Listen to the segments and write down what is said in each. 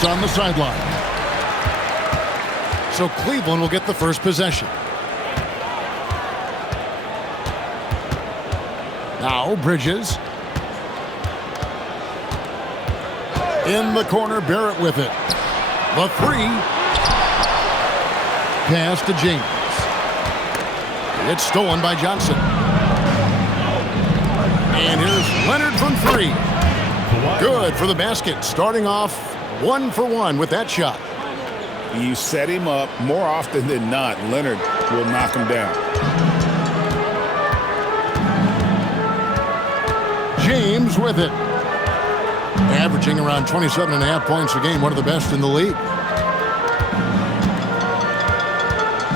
Davis on the sideline. So Cleveland will get the first possession. Now Bridges. In the corner, Barrett with it. The three. Pass to James. It's stolen by Johnson. And here's Leonard from three. Good for the basket. Starting off 1 for 1 with that shot. You set him up more often than not. Leonard will knock him down. James with it. Averaging around 27.5 points a game. One of the best in the league.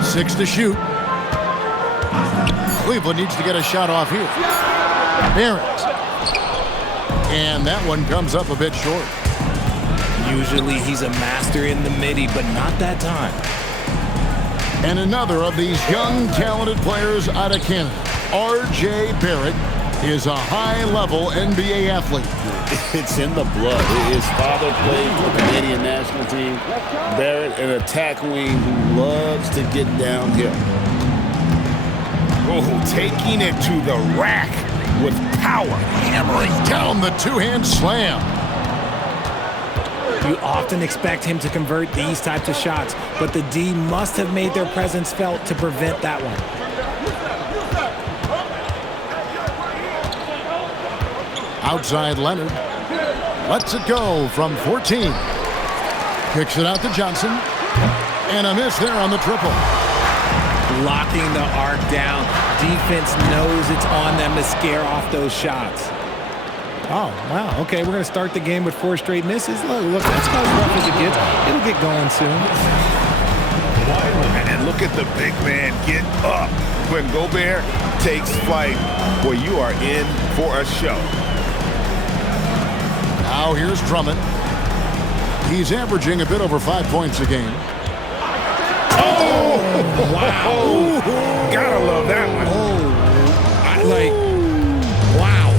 6 to shoot. Cleveland needs to get a shot off here. Barrett. And that one comes up a bit short. Usually he's a master in the midi, but not that time. And another of these young, talented players out of Canada, R.J. Barrett, is a high-level NBA athlete. It's in the blood. His father played for the Canadian national team. Barrett, an attack wing who loves to get downhill. Oh, taking it to the rack with power. Hammering down the two-hand slam. You often expect him to convert these types of shots, but the D must have made their presence felt to prevent that one. Outside Leonard. Lets it go from 14. Kicks it out to Johnson. And a miss there on the triple. Locking the arc down. Defense knows it's on them to scare off those shots. Oh, wow. Okay, we're going to start the game with 4 straight misses. Look, that's about as rough as it gets. It'll get going soon. And look at the big man get up. When Gobert takes flight, boy, you are in for a show. Now here's Drummond. He's averaging a bit over 5 points a game. Oh! Wow. Gotta love that one. Wow.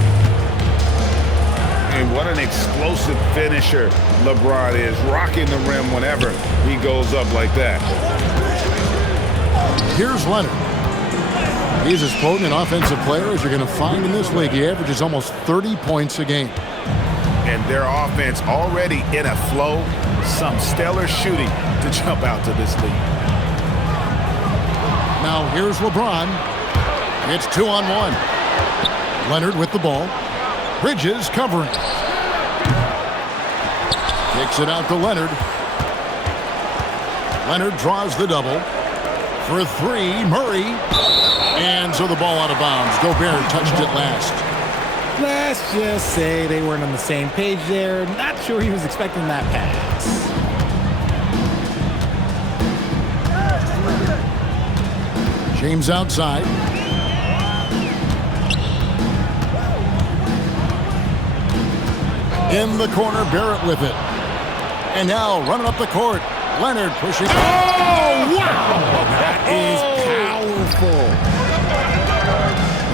And what an explosive finisher LeBron is, rocking the rim whenever he goes up like that. Here's Leonard. He's as potent an offensive player as you're going to find in this league. He averages almost 30 points a game. And their offense already in a flow. Some stellar shooting to jump out to this lead. Now here's LeBron. It's 2-on-1. Leonard with the ball. Bridges covering. Kicks it out to Leonard. Leonard draws the double. For 3, Murray. And so the ball out of bounds. Gobert touched it last. Let's just say they weren't on the same page there. Not sure he was expecting that pass. James outside. In the corner, Barrett with it. And now running up the court, Leonard pushing. Oh, wow! That is powerful.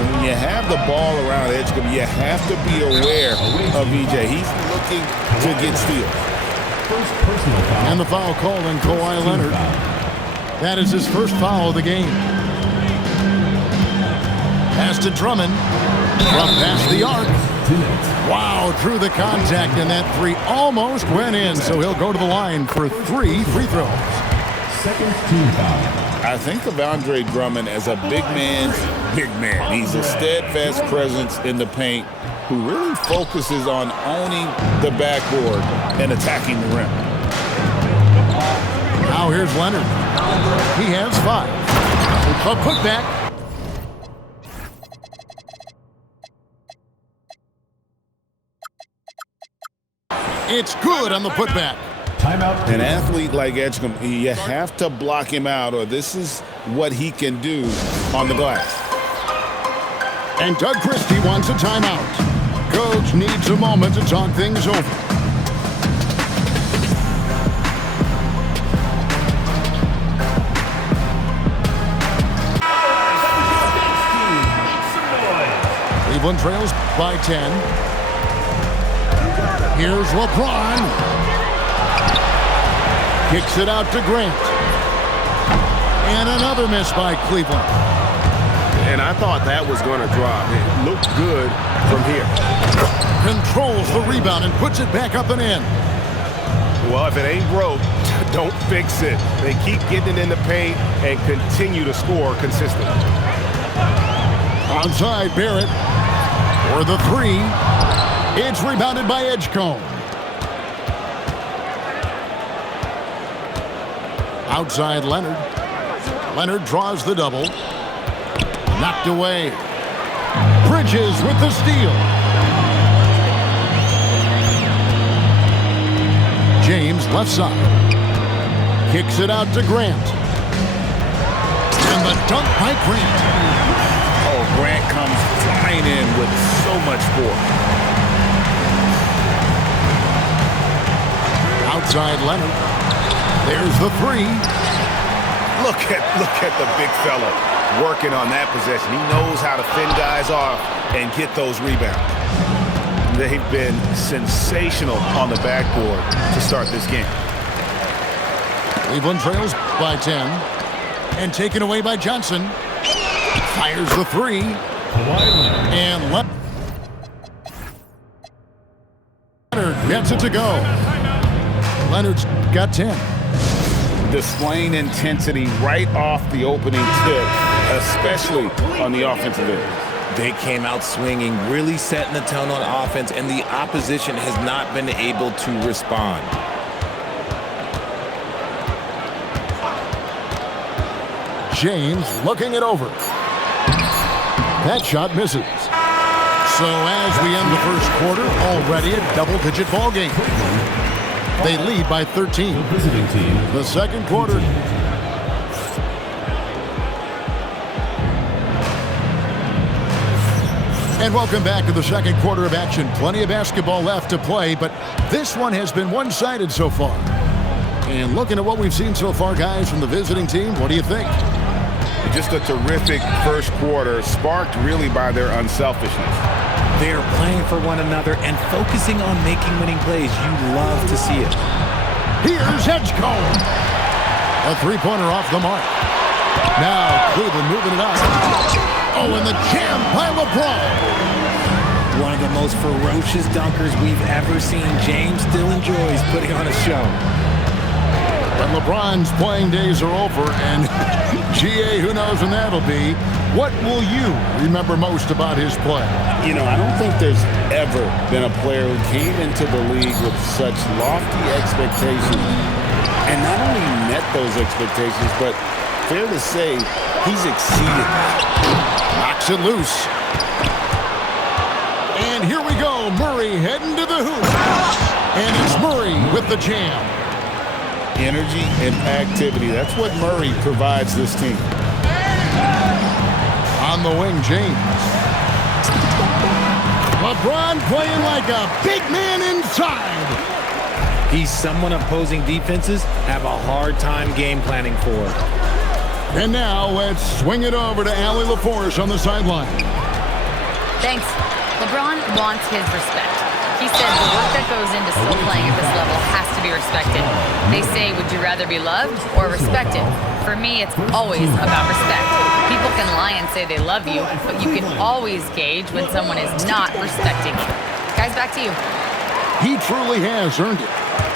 When you have the ball around Edgecombe, you have to be aware of EJ. He's looking to get steals. And the foul called on Kawhi Leonard. That is his first foul of the game. Pass to Drummond. From past the arc. Wow, through the contact, and that 3 almost went in, so he'll go to the line for 3 free throws. Second team foul. I think of Andre Drummond as a big man's big man. He's a steadfast presence in the paint who really focuses on owning the backboard and attacking the rim. Now here's Leonard. He has 5. A putback. It's good on the putback. Timeout. An athlete like Edgecombe, you have to block him out, or this is what he can do on the glass. And Doug Christie wants a timeout. Coach needs a moment to talk things over. Cleveland trails by 10. Here's LeBron. Kicks it out to Grant. And another miss by Cleveland. And I thought that was going to drop. It looked good from here. Controls the rebound and puts it back up and in. Well, if it ain't broke, don't fix it. They keep getting it in the paint and continue to score consistently. Outside Barrett for the three. It's rebounded by Edgecombe. Outside Leonard. Leonard draws the double. Knocked away. Bridges with the steal. James left side. Kicks it out to Grant. And the dunk by Grant. Oh, Grant comes flying in with so much force. Outside Leonard. There's the three. Look at the big fella working on that possession. He knows how to fend guys off and get those rebounds. They've been sensational on the backboard to start this game. Cleveland trails by 10. And taken away by Johnson. Fires the three. And Leonard gets it to go. Leonard's got 10. Displaying intensity right off the opening tip, especially on the offensive end. They came out swinging, really setting the tone on offense, and the opposition has not been able to respond. James looking it over. That shot misses. So as we end the first quarter, already a double-digit ball game. They lead by 13. The visiting team. The second quarter. And welcome back to the second quarter of action. Plenty of basketball left to play, but this one has been one-sided so far. And looking at what we've seen so far, guys, from the visiting team, what do you think? Just a terrific first quarter, sparked really by their unselfishness. They are playing for one another and focusing on making winning plays. You love to see it. Here's Edgecombe. A three-pointer off the mark. Now Cleveland moving it up. Oh, and the jam by LeBron. One of the most ferocious dunkers we've ever seen. James still enjoys putting on a show. But LeBron's playing days are over, and GA, who knows when that'll be. What will you remember most about his play? You know, I don't think there's ever been a player who came into the league with such lofty expectations and not only met those expectations, but fair to say, he's exceeded. Knocks it loose. And here we go. Murray heading to the hoop. And it's Murray with the jam. Energy and activity. That's what Murray provides this team. On the wing, James. LeBron playing like a big man inside. He's someone opposing defenses have a hard time game planning for. And now let's swing it over to Allie LaForce on the sideline. Thanks. LeBron wants his respect. He said the work that goes into still playing at this level has to be respected. They say, would you rather be loved or respected? For me, it's always about respect. People can lie and say they love you, but you can always gauge when someone is not respecting you. Guys, back to you. He truly has earned it.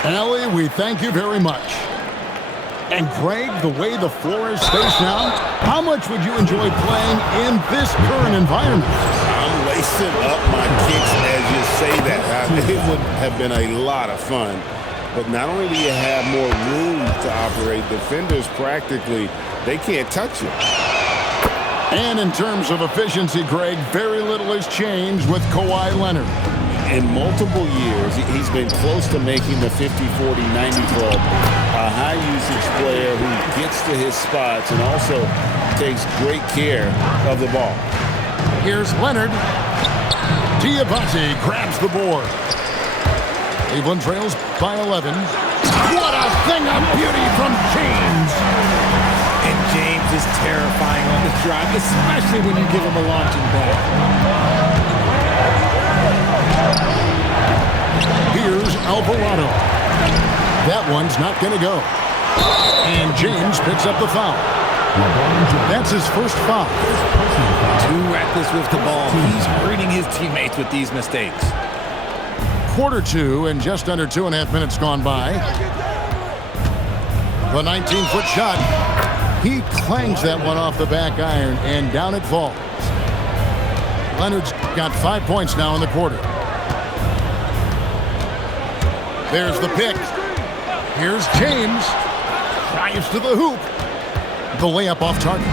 Allie, we thank you very much. And Greg, the way the floor is spaced now, how much would you enjoy playing in this current environment? I'm lacing up my kicks as you say that. It would have been a lot of fun. But not only do you have more room to operate, defenders practically, they can't touch you. And in terms of efficiency, Greg, very little has changed with Kawhi Leonard. In multiple years, he's been close to making the 50-40-90 club. A high-usage player who gets to his spots and also takes great care of the ball. Here's Leonard. Diabate grabs the board. Cleveland trails by 11. What a thing of beauty from James. And James is terrifying on the drive, especially when you give him a launching pad. Here's Alvarado. That one's not going to go. And James picks up the foul. That's his first foul. Too reckless with the ball. He's hurting his teammates with these mistakes. Quarter two and just under 2.5 minutes gone by. The 19-foot shot. He clangs that one off the back iron and down it falls. Leonard's got 5 points now in the quarter. There's the pick. Here's James. Drives to the hoop. The layup off target.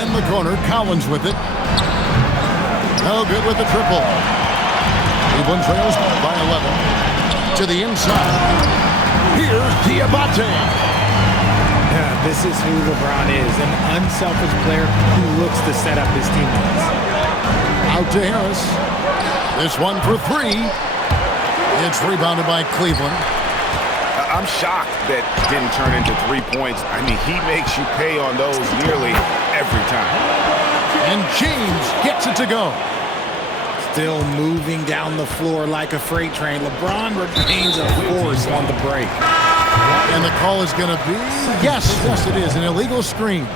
In the corner, Collins with it. No good with the triple. Cleveland trails by 11. To the inside. Here's Diabate. Yeah, this is who LeBron is, an unselfish player who looks to set up his teammates. Out to Harris. This one for three. It's rebounded by Cleveland. I'm shocked that didn't turn into 3 points. I mean, he makes you pay on those nearly every time. And James gets it to go. Still moving down the floor like a freight train. LeBron remains a force on the break. And the call is going to be, yes, it is, an illegal screen.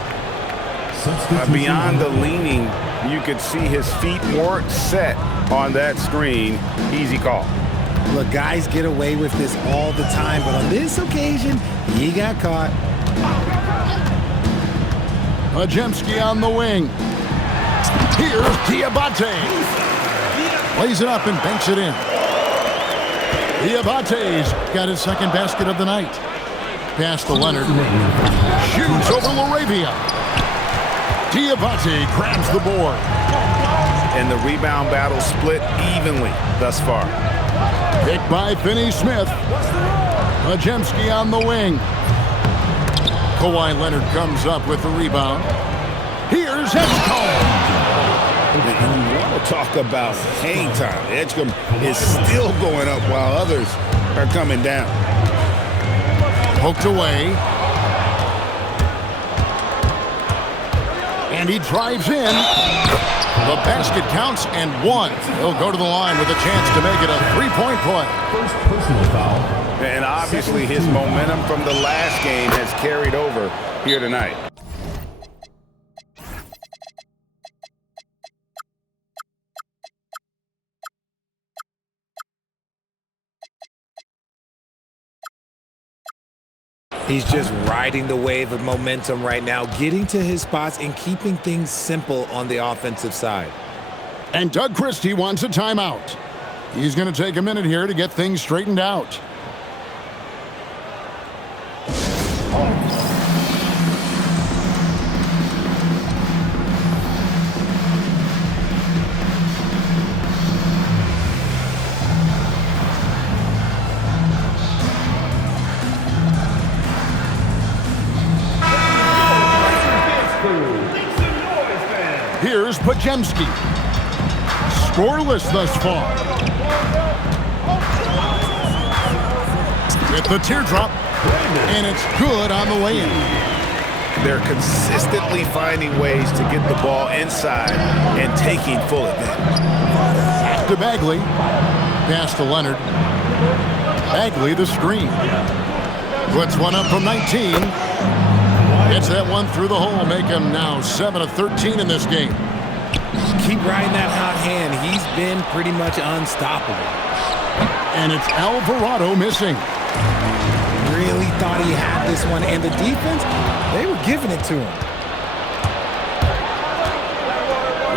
Beyond the leaning, you could see his feet weren't set on that screen. Easy call. Look, guys get away with this all the time, but on this occasion, he got caught. Majemski on the wing. Here's Diabate. Lays it up and banks it in. Diabate's got his second basket of the night. Pass to Leonard. Shoots over Laravia. Diabate grabs the board. And the rebound battle split evenly thus far. Picked by Finney-Smith. Majemski on the wing. Kawhi Leonard comes up with the rebound. Here's Edgecombe. You want to talk about hang time. Edgecombe is still going up while others are coming down. Poked away. And he drives in. The basket counts and one. He'll go to the line with a chance to make it a three-point play. First personal foul. And obviously his momentum from the last game has carried over here tonight. He's just riding the wave of momentum right now, getting to his spots and keeping things simple on the offensive side. And Doug Christie wants a timeout. He's going to take a minute here to get things straightened out. Here's Majemski. Scoreless thus far. With the teardrop, and it's good on the way in. They're consistently finding ways to get the ball inside and taking full advantage. Back to Bagley. Pass to Leonard. Bagley the screen. Puts one up from 19. Gets that one through the hole, make him now 7 of 13 in this game. Keep riding that hot hand. He's been pretty much unstoppable. And it's Alvarado missing. Really thought he had this one, and the defense, they were giving it to him.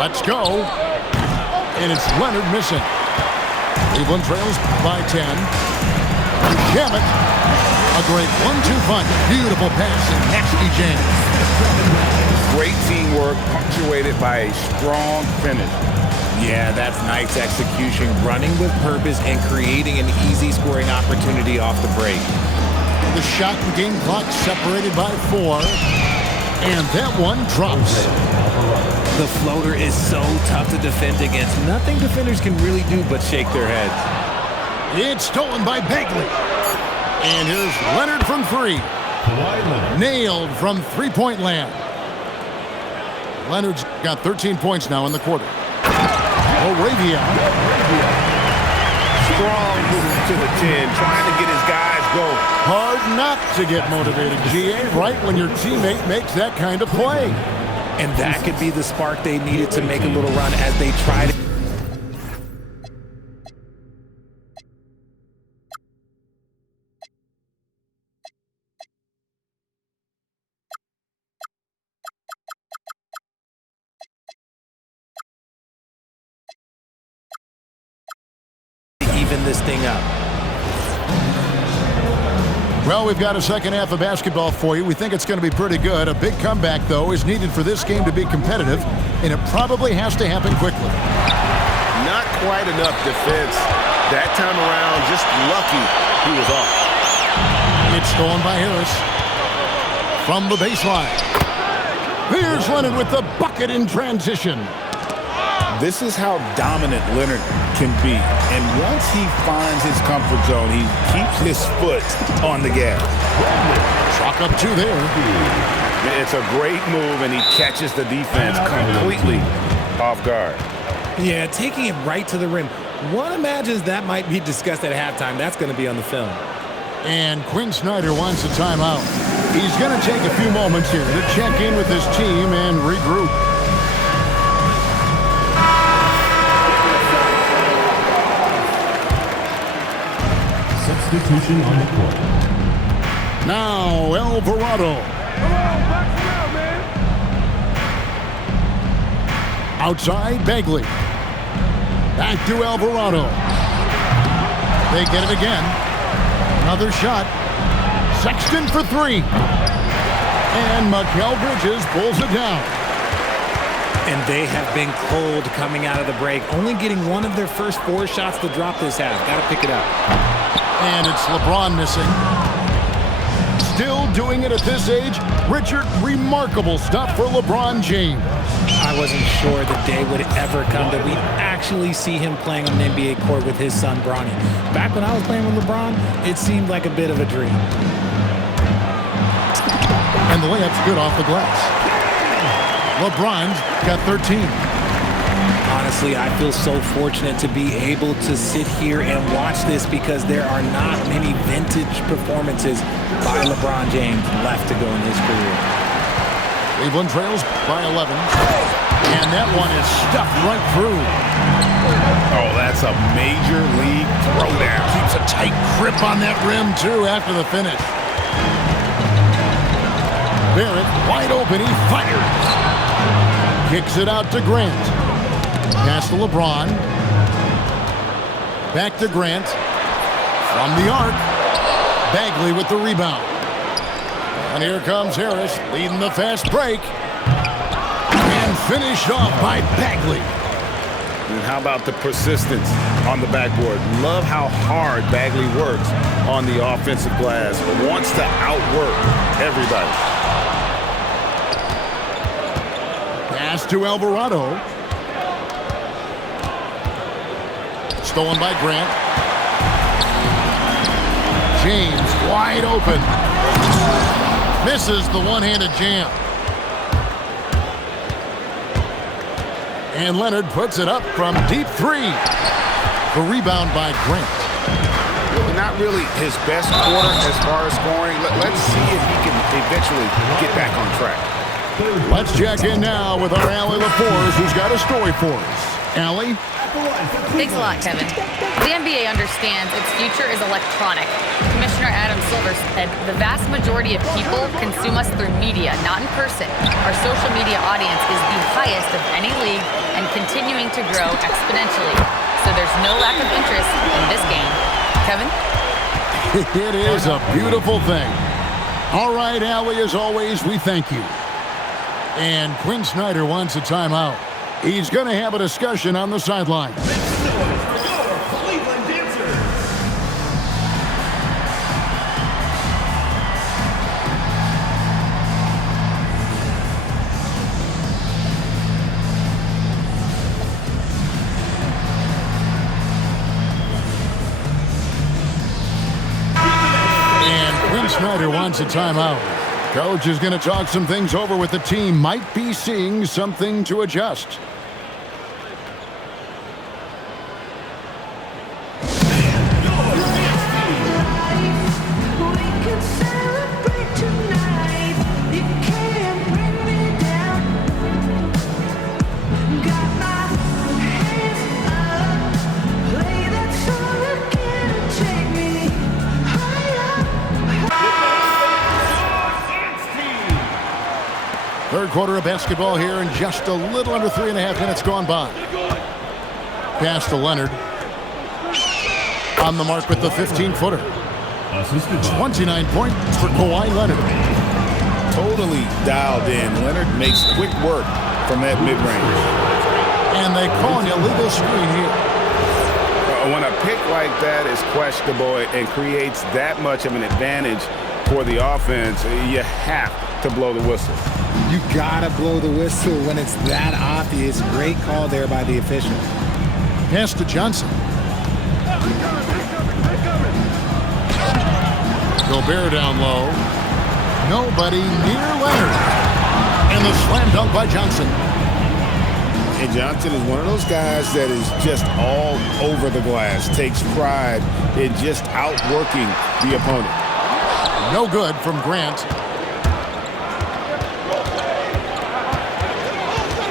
Let's go. And it's Leonard missing. Cleveland trails by 10. Shamit. A great 1-2 punch. Beautiful pass and nasty jam. Great teamwork punctuated by a strong finish. Yeah, that's nice execution, running with purpose and creating an easy scoring opportunity off the break. The shot and game clock separated by 4. And that one drops. The floater is so tough to defend against. Nothing defenders can really do but shake their heads. It's stolen by Bagley. And here's Leonard from 3. Nailed from three-point land. Leonard's got 13 points now in the quarter. Laravia. Strong move to the 10, trying to get his guys going. Hard not to get motivated, GA, right when your teammate makes that kind of play. And that could be the spark they needed to make a little run as they tried to. Even this thing up. Well, we've got a second half of basketball for you. We think it's going to be pretty good. A big comeback, though, is needed for this game to be competitive, and it probably has to happen quickly. Not quite enough defense that time around. Just lucky he was off. It's stolen by Harris. From the baseline. Here's Leonard with the bucket in transition. This is how dominant Leonard can be. And once he finds his comfort zone, he keeps his foot on the gas. Chalk up two there. It's a great move, and he catches the defense completely off guard. Yeah, taking it right to the rim. One imagines that might be discussed at halftime. That's going to be on the film. And Quinn Snyder wants a timeout. He's going to take a few moments here to check in with his team and regroup. Substitution on the court. Now, Alvarado. Outside, Bagley. Back to Alvarado. They get it again. Another shot. Sexton for three. And Mikal Bridges pulls it down. And they have been cold coming out of the break, only getting one of their first four shots to drop this half. Got to pick it up. And it's LeBron missing. Still doing it at this age. Richard, remarkable stuff for LeBron James. I wasn't sure the day would ever come that we'd actually see him playing on an NBA court with his son, Bronny. Back when I was playing with LeBron, it seemed like a bit of a dream. And the layup's good off the glass. LeBron's got 13. Honestly, I feel so fortunate to be able to sit here and watch this because there are not many vintage performances by LeBron James left to go in his career. Cleveland trails by 11. And that one is stuffed right through. Oh, that's a major league throwdown. Keeps a tight grip on that rim, too, after the finish. Barrett, wide open, he fires. Kicks it out to Grant. Pass to LeBron. Back to Grant. From the arc. Bagley with the rebound. And here comes Harris leading the fast break. And finished off by Bagley. And how about the persistence on the backboard? Love how hard Bagley works on the offensive glass. Wants to outwork everybody. Pass to Alvarado. Stolen by Grant. James wide open. Misses the one-handed jam. And Leonard puts it up from deep three. The rebound by Grant. Not really his best quarter as far as scoring. Let's see if he can eventually get back on track. Let's check in now with our Allie LaForce, who's got a story for us. Allie? Thanks a lot, Kevin. The NBA understands its future is electronic. Commissioner Adam Silver said the vast majority of people consume us through media, not in person. Our social media audience is the highest of any league and continuing to grow exponentially. So there's no lack of interest in this game. Kevin? It is a beautiful thing. All right, Allie, as always, we thank you. And Quinn Snyder wants a timeout. He's going to have a discussion on the sideline. Cleveland Dancers. And Quinn Snyder wants a timeout. Coach is going to talk some things over with the team. Might be seeing something to adjust. third quarter of basketball here, and just a little under 3.5 minutes gone by. Pass to Leonard. On the mark with the 15-footer. 29 points for Kawhi Leonard. Totally dialed in. Leonard makes quick work from that mid-range. And they call an illegal screen here. When a pick like that is questionable and creates that much of an advantage for the offense, you have to blow the whistle. You gotta blow the whistle when it's that obvious. Great call there by the official. Pass to Johnson. Gobert down low. Nobody near Leonard. And the slam dunk by Johnson. And Johnson is one of those guys that is just all over the glass, takes pride in just outworking the opponent. No good from Grant.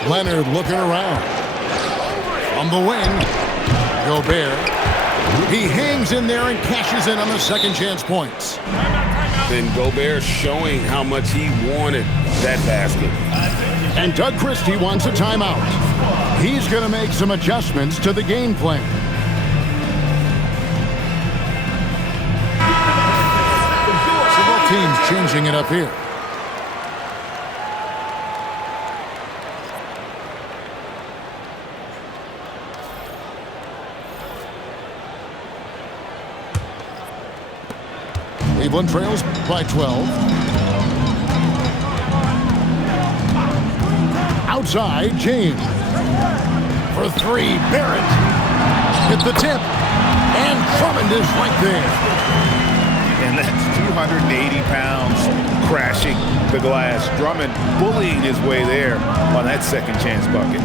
Leonard looking around. From the wing, Gobert. He hangs in there and cashes in on the second chance points. Then Gobert showing how much he wanted that basket. And Doug Christie wants a timeout. He's going to make some adjustments to the game plan. So both teams changing it up here. Cleveland trails by 12. Outside, James. For three, Barrett. Hit the tip. And Drummond is right there. And that's 280 pounds crashing the glass. Drummond bullying his way there on that second chance bucket.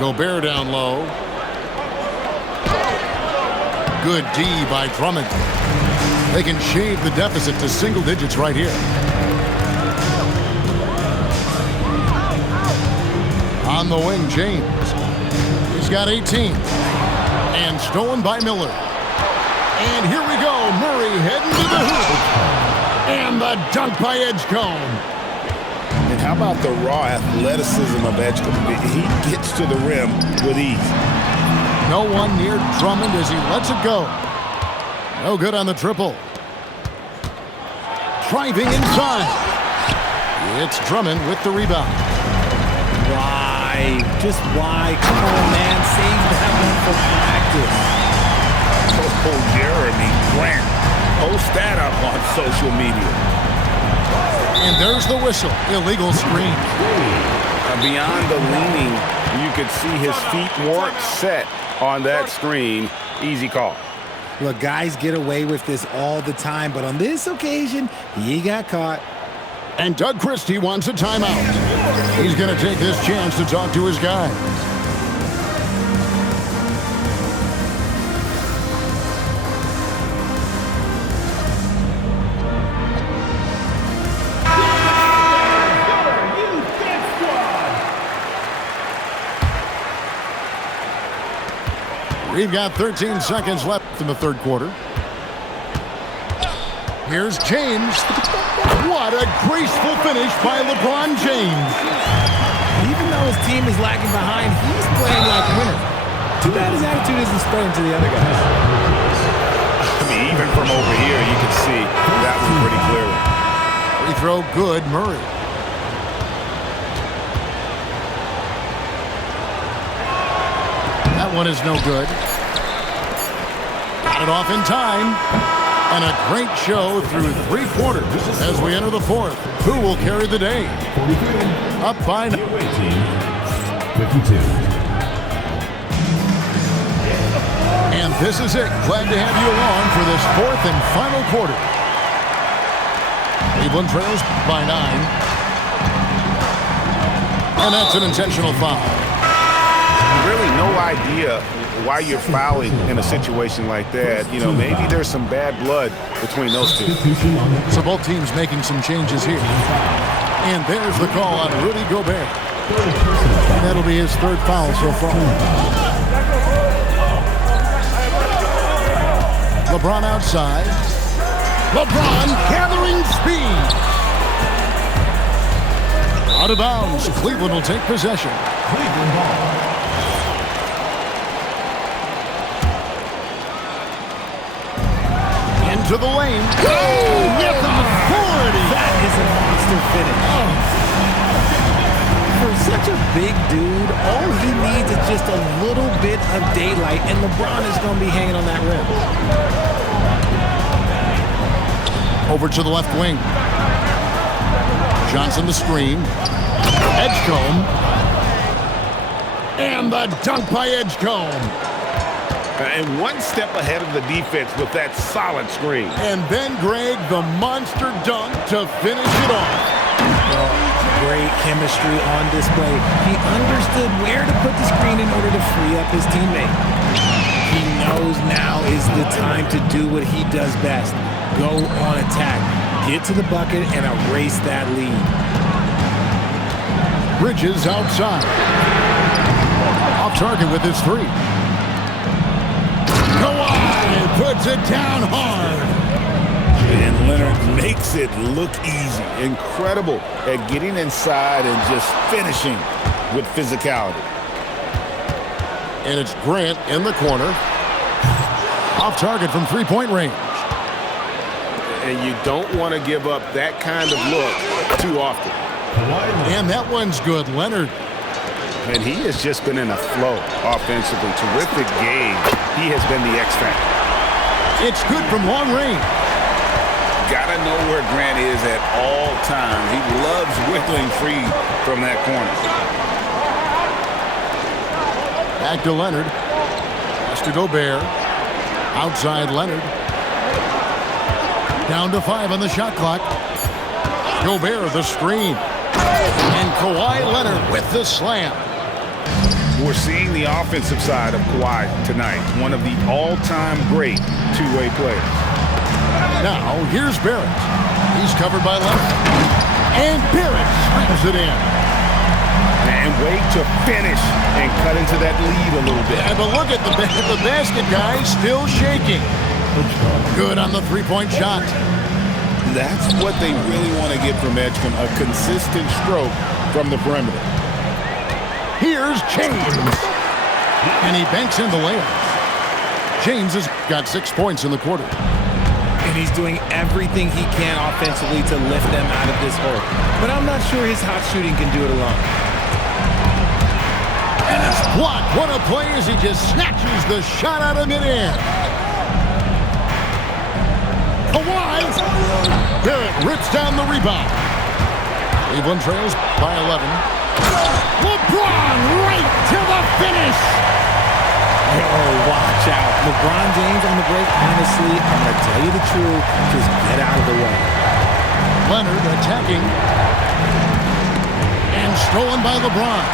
Gobert down low. Good D by Drummond. They can shave the deficit to single digits right here. On the wing, James. He's got 18. And stolen by Miller. And here we go. Murray heading to the hoop. And the dunk by Edgecombe. And how about the raw athleticism of Edgecombe? He gets to the rim with ease. No one near Drummond as he lets it go. No good on the triple. Driving inside. It's Drummond with the rebound. Why? Just why? Come on, man. Save that one for practice. Oh, Jeremy Grant. Post that up on social media. And there's the whistle. Illegal screen. Beyond the leaning, you could see his feet weren't set on that screen. Easy call. Look, guys get away with this all the time, but on this occasion, he got caught. And Doug Christie wants a timeout. He's going to take this chance to talk to his guys. We've got 13 seconds left in the third quarter. Here's James. What a graceful finish by LeBron James. Even though his team is lagging behind, he's playing like a winner. Too bad his attitude isn't spreading to the other guys. I mean, even from over here, you can see that one pretty clearly. Free throw good, Murray. That one is no good. Got it off in time. And a great show through three quarters as we enter the fourth. Who will carry the day? 43. Up by 52. And this is it. Glad to have you along for this fourth and final quarter. Cleveland trails by 9. And that's an intentional foul. Really no idea why you're fouling in a situation like that. You know, maybe there's some bad blood between those two. So both teams making some changes here. And there's the call on Rudy Gobert. That'll be his third foul so far. LeBron outside. LeBron gathering speed. Out of bounds. Cleveland will take possession. Cleveland ball. Into the lane. Oh, with authority. That is a monster finish. For such a big dude, all he needs is just a little bit of daylight, and LeBron is going to be hanging on that rim. Over to the left wing. Johnson the screen. Edgecombe. And the dunk by Edgecombe. And one step ahead of the defense with that solid screen. And then, Greg, the monster dunk to finish it off. Great chemistry on display. He understood where to put the screen in order to free up his teammate. He knows now is the time to do what he does best. Go on attack. Get to the bucket and erase that lead. Bridges outside. Off target with his three. Kawhi puts it down hard. And Leonard makes it look easy. Incredible at getting inside and just finishing with physicality. And it's Grant in the corner. Off target from three-point range. And you don't want to give up that kind of look too often. And that one's good, Leonard. And he has just been in a flow offensively. Terrific game. He has been the X factor. It's good from long range. Gotta know where Grant is at all times. He loves wiggling free from that corner. Back to Leonard. Pass to Gobert. Outside Leonard. Down to 5 on the shot clock. Gobert the screen. And Kawhi Leonard with the slam. We're seeing the offensive side of Kawhi tonight. One of the all-time great two-way players. Now, here's Barrett. He's covered by Leonard. And Barrett slams it in. And way to finish and cut into that lead a little bit. Yeah, but look at the basket guy still shaking. Good on the three-point shot. That's what they really want to get from Edgecombe, a consistent stroke from the perimeter. Here's James. And he banks in the layup. James has got 6 points in the quarter. And he's doing everything he can offensively to lift them out of this hole. But I'm not sure his hot shooting can do it alone. And it's blocked. What a play as he just snatches the shot out of midair. Kawhi. Barrett rips down the rebound. Cleveland trails by 11. LeBron right to the finish. Oh, watch out. LeBron James on the break. Honestly, I'm going to tell you the truth. Just get out of the way. Leonard attacking. And stolen by LeBron.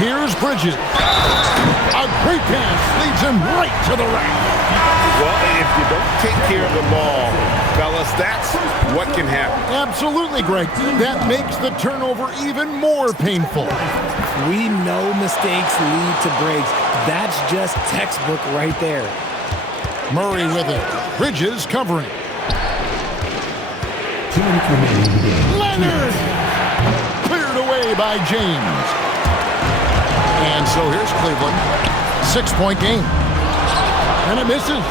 Here's Bridges. A great pass leads him right to the rack. Well, if you don't take care of the ball, fellas, that's what can happen. Absolutely, Greg. That makes the turnover even more painful. We know mistakes lead to breaks. That's just textbook right there. Murray with it. Bridges covering. 2 minutes remaining in the game. Leonard! Cleared away by James. And so here's Cleveland. 6-point game. And it misses.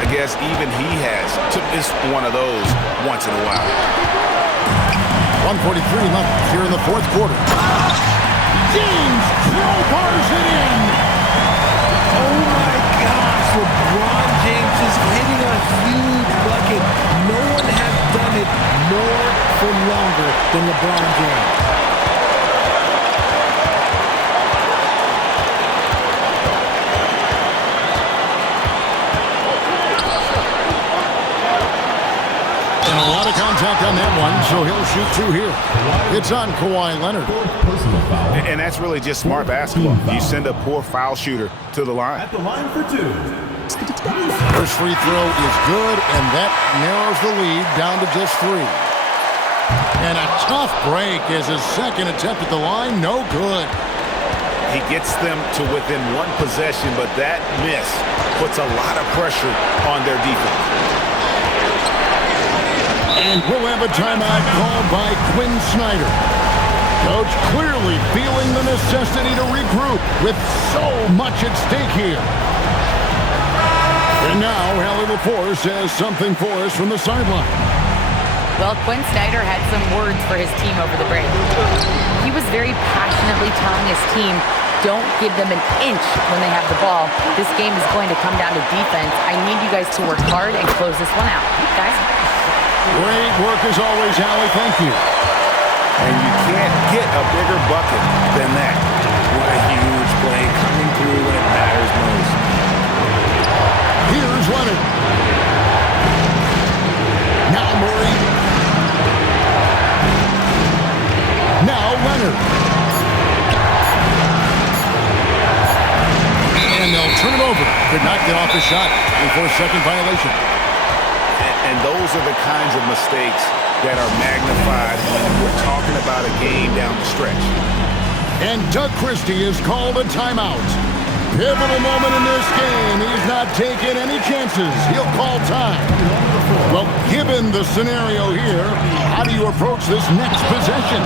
I guess even he has to miss one of those once in a while. 1:43 left here in the fourth quarter. James crowbars it in. Oh my gosh, LeBron James is hitting a huge bucket. No one has done it more for longer than LeBron James. And a lot of contact on that one, so he'll shoot 2 here. It's on Kawhi Leonard. Personal foul. And that's really just smart basketball. You send a poor foul shooter to the line. At the line for 2. First free throw is good, and that narrows the lead down to just 3. And a tough break as his second attempt at the line, no good. He gets them to within one possession, but that miss puts a lot of pressure on their defense. And we'll have a timeout called by Quinn Snyder. Coach clearly feeling the necessity to regroup with so much at stake here. And now, Hallie LaForce has something for us from the sideline. Well, Quinn Snyder had some words for his team over the break. He was very passionately telling his team, don't give them an inch when they have the ball. This game is going to come down to defense. I need you guys to work hard and close this one out. Guys? Great work as always, Hallie. Thank you. And you can't get a bigger bucket than that. What a huge play coming through when it matters most. Here's Leonard. Now Murray. Now Leonard. And they'll turn it over. Could not get off the shot before a second violation. And those are the kinds of mistakes that are magnified when we're talking about a game down the stretch. And Doug Christie has called a timeout. Pivotal moment in this game. He's not taking any chances. He'll call time. Well, given the scenario here, how do you approach this next possession?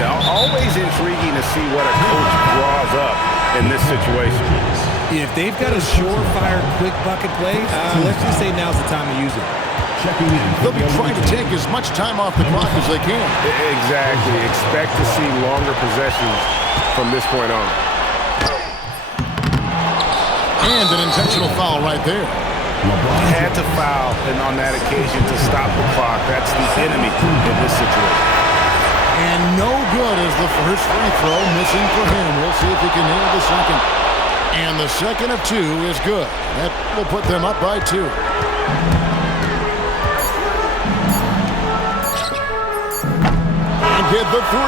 Yeah, always intriguing to see what a coach draws up in this situation. If they've got a surefire quick bucket play, let's just say now's the time to use it. Checking in. They'll be trying to take as much time off the clock as they can. Exactly. Expect to see longer possessions from this point on. And an intentional foul right there. Had to foul, and on that occasion to stop the clock. That's the enemy in this situation. And no good as the first free throw missing for him. We'll see if he can nail the second. And the second of two is good. That will put them up by 2. And get the 3.